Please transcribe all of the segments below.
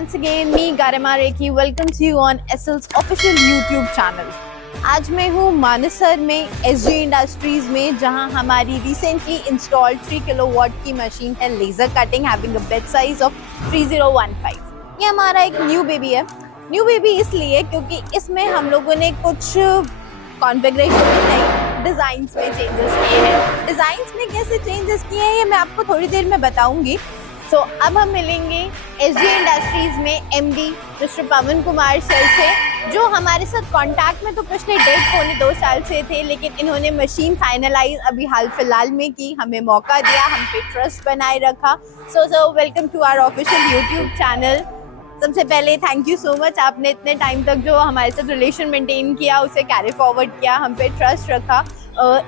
Once again, me Garima Rekhi welcomes you on SL's official YouTube channel. आज मैं हूँ मानेसर में SG इंडस्ट्रीज में, जहाँ हमारी रिसेंटली इंस्टॉल्ड 3 किलोवाट की मशीन है laser cutting having a bed size of 3015। ये हमारा एक न्यू बेबी है। न्यू बेबी इसलिए क्योंकि इसमें हम लोगों ने कुछ कॉन्फ़िगरेशन में नहीं, डिज़ाइंस में चेंजेस किए हैं। डिज़ाइंस में कैसे चेंजेस किए हैं ये मैं आपको थोड़ी देर में बताऊंगी। तो अब हम मिलेंगे SG इंडस्ट्रीज में MD मिस्टर पवन कुमार सर से, जो हमारे साथ कांटेक्ट में तो पिछले 1.5-2 साल से थे, लेकिन इन्होंने मशीन फाइनलाइज अभी हाल फिलहाल में की, हमें मौका दिया, हम पे ट्रस्ट बनाए रखा। So welcome to our official YouTube channel. सबसे पहले थैंक यू सो मच, आपने इतने टाइम तक जो हमारे साथ रिलेशन मेंटेन किया, उसे कैरी फॉरवर्ड किया, हम पे ट्रस्ट रखा।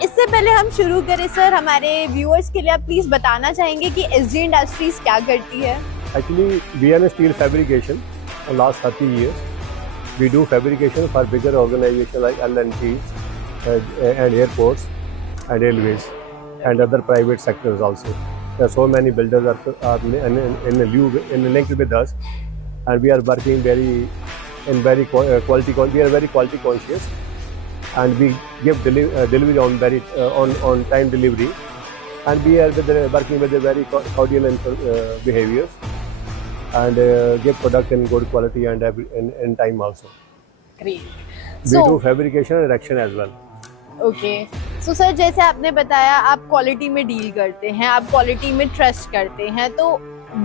इससे पहले हम शुरू करें सर, हमारे व्यूअर्स के लिए आप प्लीज़ बताना चाहेंगे कि SG इंडस्ट्रीज क्या करती है? Actually, we are in steel fabrication for last 30 years. We do fabrication for bigger organizations like L&Ts and airports and railways and other private sectors also. There are so many builders are in link with us, and we are working very quality. We are very quality conscious, and we give delivery on time delivery, and we are working with a very cordial and behaviors, and give product in good quality and in time also. Great. We do fabrication and erection as well. Okay so sir, जैसे आपने बताया आप quality में deal करते हैं, आप quality में trust करते हैं, तो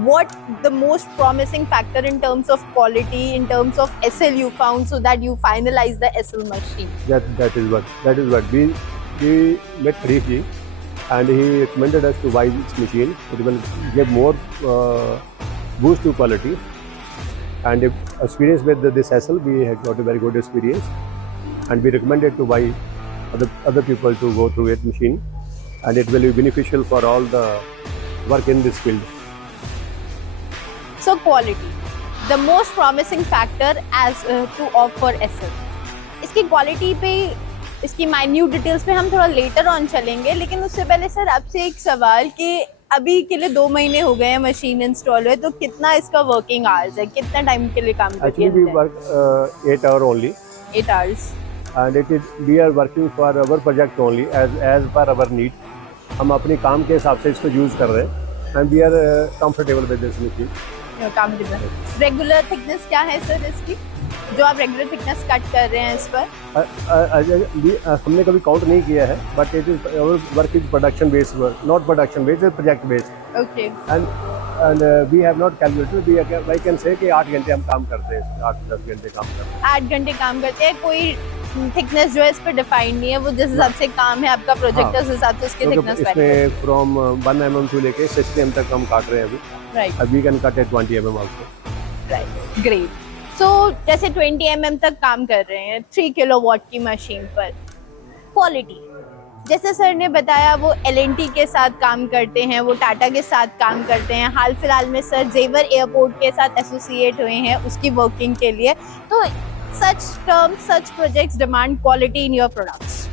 what the most promising factor in terms of quality, in terms of SL you found so that you finalize the SL machine? That is what we met Harishji, and he recommended us to buy this machine. It will give more boost to quality, and experience with this SL, we have got a very good experience, and we recommended to buy other people to go through it machine, and it will be beneficial for all the work in this field. So quality, the most promising factor as to opt for SL. इसकी quality पे, इसकी minute details पे हम थोड़ा later on चलेंगे, लेकिन उससे पहले सर आपसे एक सवाल कि अभी के लिए 2 महीने हो गए हैं मशीन इंस्टॉल हुए, तो कितना इसका वर्किंग आवर्स है, कितना टाइम के लिए काम करती है? Actually, we work 8 hours only. 8 hours. And we are working for our project only as per our need. हम अपने काम के हिसाब से इसको यूज कर रहे हैं, and we are comfortable with this machine. Regular thickness क्या है सर इसकी, जो आप रेगुलर थिकनेस कट कर रहे हैं इस पर? हमने कभी काउंट नहीं किया है, but it is our work is production based work, not production based, is project based. Okay. And we have not calculated. I can say कि 8 घंटे हम काम करते हैं, 8-10 घंटे काम करते हैं. 8 घंटे काम करते हैं, कोई थिकनेस जो है इस पर डिफाइंड नहीं है, वो जिस हिसाब से काम है आपका प्रोजेक्ट है उस हिसाब से उसकी थिकनेस वेरी है. इसमें फ्रॉम 1 mm to लेके 60 mm तक हम काट रहे हैं अभी. राइट. अभी can cut at 20 mm also. Right, great. So जैसे 20 mm तक काम कर रहे हैं 3 किलोवाट की मशीन पर, क्वालिटी जैसे सर ने बताया वो L&T के साथ काम करते हैं, वो टाटा के साथ काम करते हैं, हाल फिलहाल में सर जेवर एयरपोर्ट के साथ एसोसिएट हुए हैं उसकी वर्किंग के लिए. तो सच terms, such projects demand quality in your products.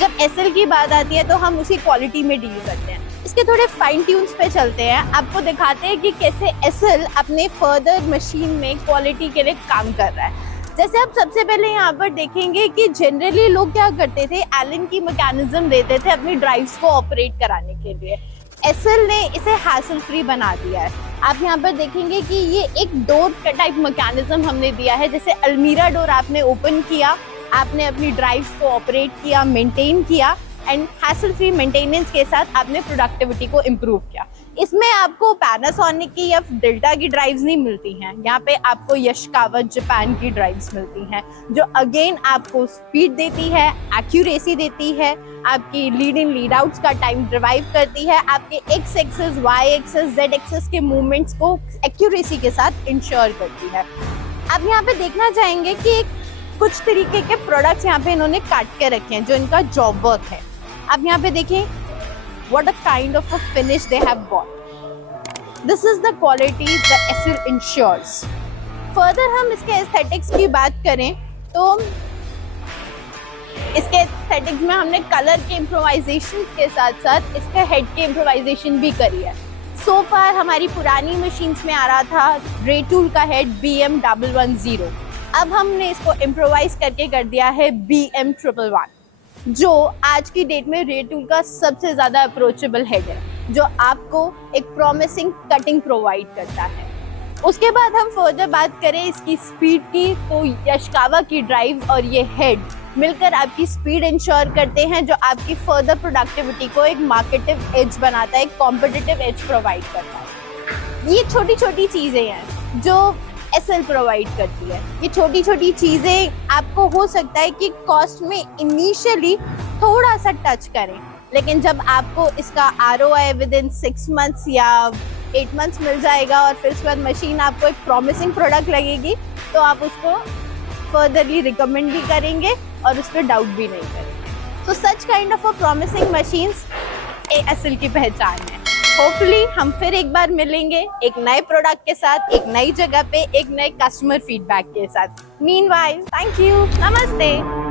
जब SL की बात आती है तो हम उसी क्वालिटी में डील करते हैं. इसके थोड़े फाइन ट्यून्स पे चलते हैं, आपको दिखाते हैं कि कैसे SL अपने फर्दर मशीन में क्वालिटी के लिए काम कर रहा है. जैसे आप सबसे पहले यहाँ पर देखेंगे कि जनरली लोग क्या करते थे, एलन की मैकेनिज्म देते थे अपनी ड्राइव्स को ऑपरेट कराने के लिए. SL ने इसे हैसल फ्री बना दिया है. आप यहाँ पर देखेंगे कि ये एक डोर का टाइप मैकेनिज्म हमने दिया है. जैसे अलमीरा डोर आपने ओपन किया, आपने अपनी ड्राइव्स को ऑपरेट किया, मेंटेन किया, एंड हैसल फ्री मेंटेनेंस के साथ आपने प्रोडक्टिविटी को इम्प्रूव किया. इसमें आपको पैनासोनिक की या डेल्टा की ड्राइव्स नहीं मिलती हैं, यहाँ पे आपको यशिकावा जापान की ड्राइव्स मिलती हैं, जो अगेन आपको स्पीड देती है, एक्यूरेसी देती है, आपकी लीड इन लीड आउट्स का टाइम डिराइव करती है, आपके X axis, Y axis, Z axis के मूवमेंट्स को एक्यूरेसी के साथ इंश्योर करती है. आप यहाँ पे देखना चाहेंगे कि कुछ तरीके के प्रोडक्ट्स यहाँ पे इन्होंने काट के रखे हैं जो इनका जॉब वर्क है. आप यहाँ पे देखें what a kind of a finish they have got. This is the quality the SL ensures. Further हम इसके aesthetics की बात करें तो इसके aesthetics में हमने कलर के improvisations के साथ साथ इसके हेड के improvisation भी करी है. सो फार हमारी पुरानी मशीन्स में आ रहा था रे टूल का हेड BM110। अब हमने इसको इम्प्रोवाइज करके कर दिया है BM111, जो आज की डेट में रे टूल का सबसे ज़्यादा अप्रोचेबल हेड है, जो आपको एक प्रॉमिसिंग कटिंग प्रोवाइड करता है। उसके बाद हम फर्दर बात करें इसकी स्पीड की, तो यशिकावा की ड्राइव और ये हेड मिलकर आपकी स्पीड इंश्योर करते हैं, जो आपकी फर्दर प्रोडक्टिविटी को एक मार्केटिव एज बनाता है, एक कॉम्पिटिटिव एज प्रोवाइड करता है। ये छोटी छोटी चीज़ें हैं जो SL प्रोवाइड करती है। ये छोटी छोटी चीज़ें आपको हो सकता है कि कॉस्ट में इनिशियली थोड़ा सा टच करें, लेकिन जब आपको इसका ROI विद इन 6 मंथ्स या 8 मंथ्स मिल जाएगा और फिर उसके बाद मशीन आपको एक प्रॉमिसिंग प्रोडक्ट लगेगी, तो आप उसको फर्दरली रिकमेंड भी करेंगे और उस पर डाउट भी नहीं करेंगे। तो such kind of a promising machines SL की पहचान है। होपफुली हम फिर एक बार मिलेंगे एक नए प्रोडक्ट के साथ, एक नई जगह पे, एक नए कस्टमर फीडबैक के साथ। मीनवाइल, थैंक यू, नमस्ते।